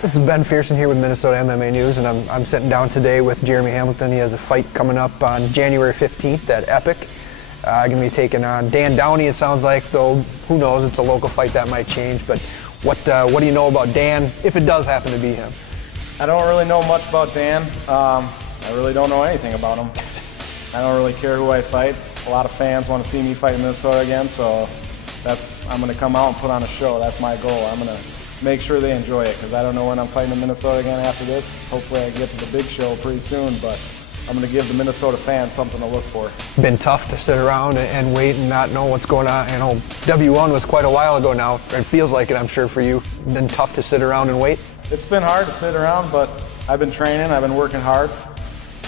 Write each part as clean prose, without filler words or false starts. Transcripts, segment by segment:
This is Ben Pherson here with Minnesota MMA News, and I'm sitting down today with Jeremy Hamilton. He has a fight coming up on January 15th at Epic. Going to be taking on Dan Downey, it sounds like, though who knows, it's a local fight, that might change. But what do you know about Dan, if it does happen to be him? I don't really know much about Dan. I really don't know anything about him. I don't really care who I fight. A lot of fans want to see me fight in Minnesota again, so I'm going to come out and put on a show. That's my goal. I'm going to make sure they enjoy it, because I don't know when I'm fighting in Minnesota again after this. Hopefully I get to the big show pretty soon, but I'm going to give the Minnesota fans something to look for. Been tough to sit around and wait and not know what's going on. You know, W1 was quite a while ago now. It feels like it, I'm sure, for you. Been tough to sit around and wait? It's been hard to sit around, but I've been training. I've been working hard.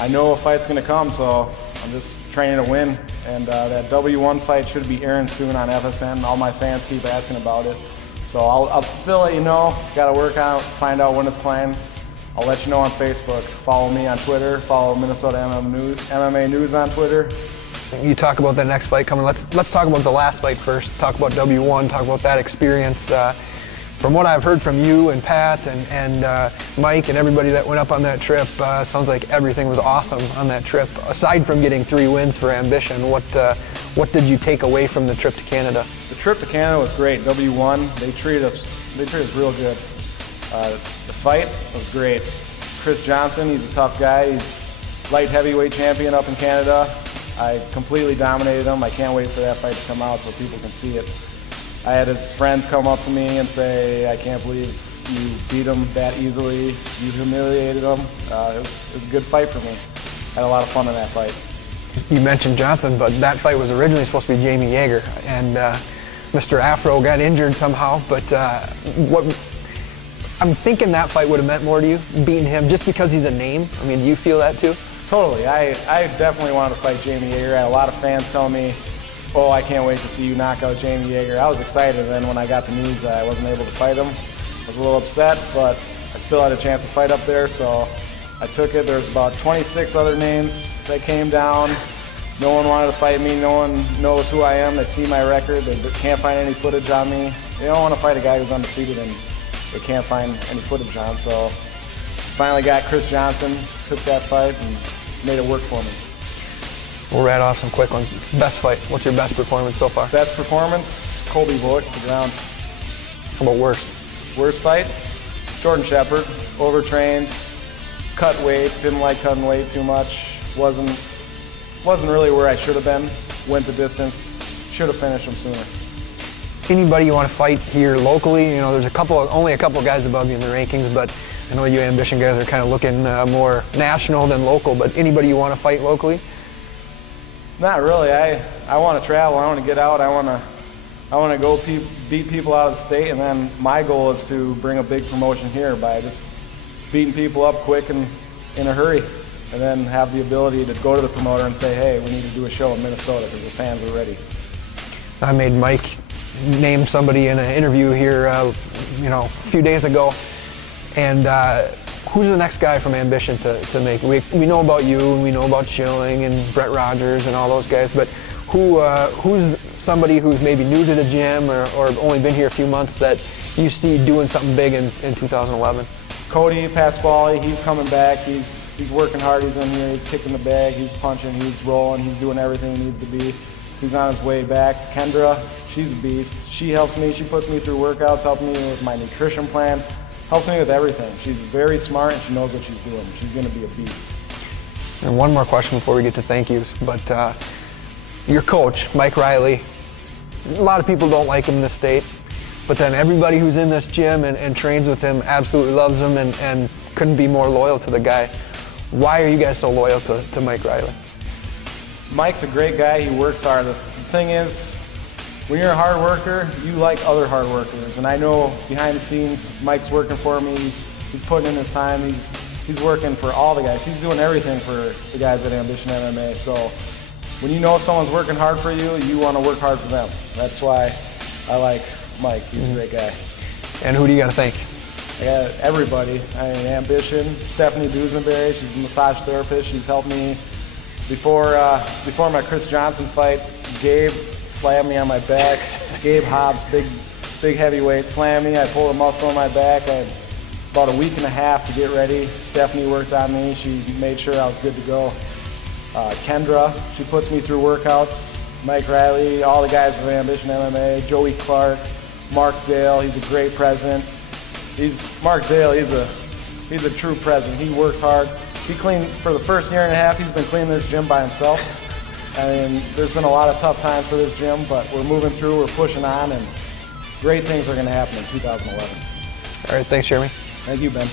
I know a fight's going to come, so I'm just training to win. And that W1 fight should be airing soon on FSN. All my fans keep asking about it. So I'll still let you know. Got to work out, find out when it's playing. I'll let you know on Facebook. Follow me on Twitter. Follow Minnesota MMA News on Twitter. You talk about that next fight coming. Let's talk about the last fight first. Talk about W1. Talk about that experience. From what I've heard from you and Pat and Mike and everybody that went up on that trip, it sounds like everything was awesome on that trip. Aside from getting 3 wins for Ambition, what did you take away from the trip to Canada? The trip to Canada was great. W1, they treated us real good. The fight was great. Chris Johnson, he's a tough guy. He's light heavyweight champion up in Canada. I completely dominated him. I can't wait for that fight to come out so people can see it. I had his friends come up to me and say, I can't believe you beat him that easily. You humiliated him. It was a good fight for me. Had a lot of fun in that fight. You mentioned Johnson, but that fight was originally supposed to be Jamie Yeager, and Mr. Afro got injured somehow. But I'm thinking that fight would have meant more to you, beating him, just because he's a name. I mean, do you feel that too? Totally. I definitely wanted to fight Jamie Yeager. I had a lot of fans telling me, oh, I can't wait to see you knock out Jamie Yeager. I was excited, and then when I got the news that I wasn't able to fight him, I was a little upset, but I still had a chance to fight up there, so I took it. There's about 26 other names that came down. No one wanted to fight me. No one knows who I am. They see my record. They can't find any footage on me. They don't want to fight a guy who's undefeated and they can't find any footage on. So finally got Chris Johnson, took that fight, and made it work for me. We'll rat off some quick ones. Best fight. What's your best performance so far? Best performance, Colby Voigt to the ground. How about worst? Worst fight, Jordan Shepard. Overtrained, cut weight, didn't like cutting weight too much. Wasn't really where I should have been. Went the distance. Should have finished him sooner. Anybody you want to fight here locally? You know, there's only a couple guys above you in the rankings, but I know you Ambition guys are kind of looking more national than local. But anybody you want to fight locally? Not really. I want to travel. I want to get out. I want to go beat people out of the state, and then my goal is to bring a big promotion here by just beating people up quick and in a hurry, and then have the ability to go to the promoter and say, hey, we need to do a show in Minnesota because the fans are ready. I made Mike name somebody in an interview here, a few days ago, and who's the next guy from Ambition to make? We know about you, and we know about Schilling and Brett Rogers and all those guys, but who's somebody who's maybe new to the gym or only been here a few months that you see doing something big in 2011? Cody Pasquale, he's coming back. He's working hard. He's in here. He's kicking the bag. He's punching. He's rolling. He's doing everything he needs to be. He's on his way back. Kendra, she's a beast. She helps me. She puts me through workouts, helps me with my nutrition plan. Helps me with everything. She's very smart and she knows what she's doing. She's going to be a beast. And one more question before we get to thank yous, but your coach, Mike Riley, a lot of people don't like him in the state, but then everybody who's in this gym and trains with him absolutely loves him and couldn't be more loyal to the guy. Why are you guys so loyal to Mike Riley? Mike's a great guy. He works hard. The thing is, when you're a hard worker, you like other hard workers. And I know behind the scenes, Mike's working for me. He's putting in his time. He's working for all the guys. He's doing everything for the guys at Ambition MMA. So when you know someone's working hard for you, you want to work hard for them. That's why I like Mike. He's a great guy. And who do you got to thank? I got everybody. Ambition, Stephanie Dusenberry, she's a massage therapist. She's helped me before my Chris Johnson fight. Gabe slammed me on my back. Gabe Hobbs, big heavyweight, slammed me. I pulled a muscle in my back. about a week and a half to get ready. Stephanie worked on me. She made sure I was good to go. Kendra, she puts me through workouts. Mike Riley, all the guys with Ambition MMA, Joey Clark, Mark Dale, he's a great president. Mark Dale, he's a true president. He works hard. He cleaned, for the first year and a half, he's been cleaning this gym by himself. I mean, there's been a lot of tough times for this gym, but we're moving through, we're pushing on, and great things are going to happen in 2011. All right, thanks, Jeremy. Thank you, Ben.